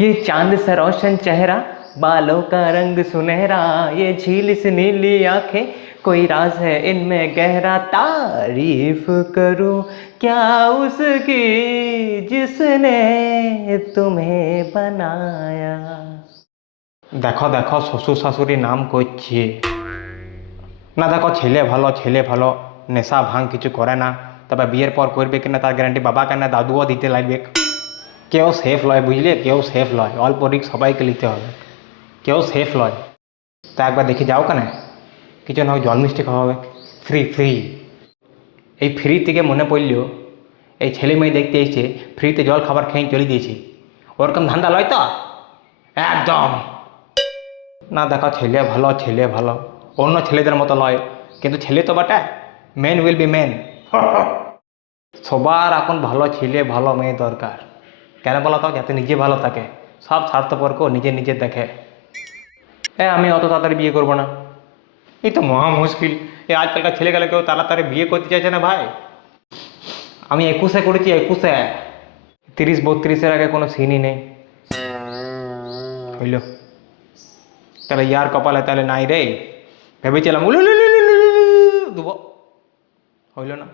ये चांद सा रोशन चेहरा, बालों का रंग सुनहरा, ये झील सी नीली आंखें, कोई राज है इनमें गहरा, तारीफ करूं क्या उसकी जिसने तुम्हें बनाया। দেখো দেখো শ্বশুর শাশুড়ির নাম করছে না, দেখো ছেলে ভালো, ছেলে ভালো, নেশা ভাঙ কিছু করে না, তবে বিয়ের পর করবে কিনা তার গ্যারান্টি বাবা কেন দাদুও দিতে লাগবে। কেউ সেফ লয়, বুঝলে, কেউ সেফ লয়, অল্প রিস্ক সবাইকে নিতে হবে, কেউ সেফ লয়। তা একবার দেখে যাও কেন, কিছু না হোক জল মিষ্টি খাওয়া হবে, ফ্রি ফ্রি। এই ফ্রি থেকে মনে পড়ল, এই ছেলে মেয়ে দেখতে এসছে, ফ্রিতে জল খাবার খেয়ে চলে দিয়েছি, ওরকম ধান্দা লয় তো একদম না। দেখো ছেলে ভালো, ছেলে ভালো, অন্য ছেলেদের মতো লয়, কিন্তু ছেলে তো বটে, মেন উইল বি মেন। সবার এখন ভালো ছেলে ভালো মেয়ে দরকার, কেন বলো তো, যাতে নিজে ভালো থাকে, সব স্বার্থপরকেও নিজে নিজে দেখে। আমি অত তাড়াতাড়ি বিয়ে করবো না, এই তো মহা মুশকিল, এই আজকালকার ছেলেগুলো কেউ তাড়াতাড়ি বিয়ে করতে চাইছে না ভাই। আমি 21-এ করেছি, 21-এ, 30-32-এর আগে কোনো সিনই নেই। হইল তাহলে ইয়ার কপালে তাহলে নাই রে, ভেবেছিলাম উলু দেবো, হইল না।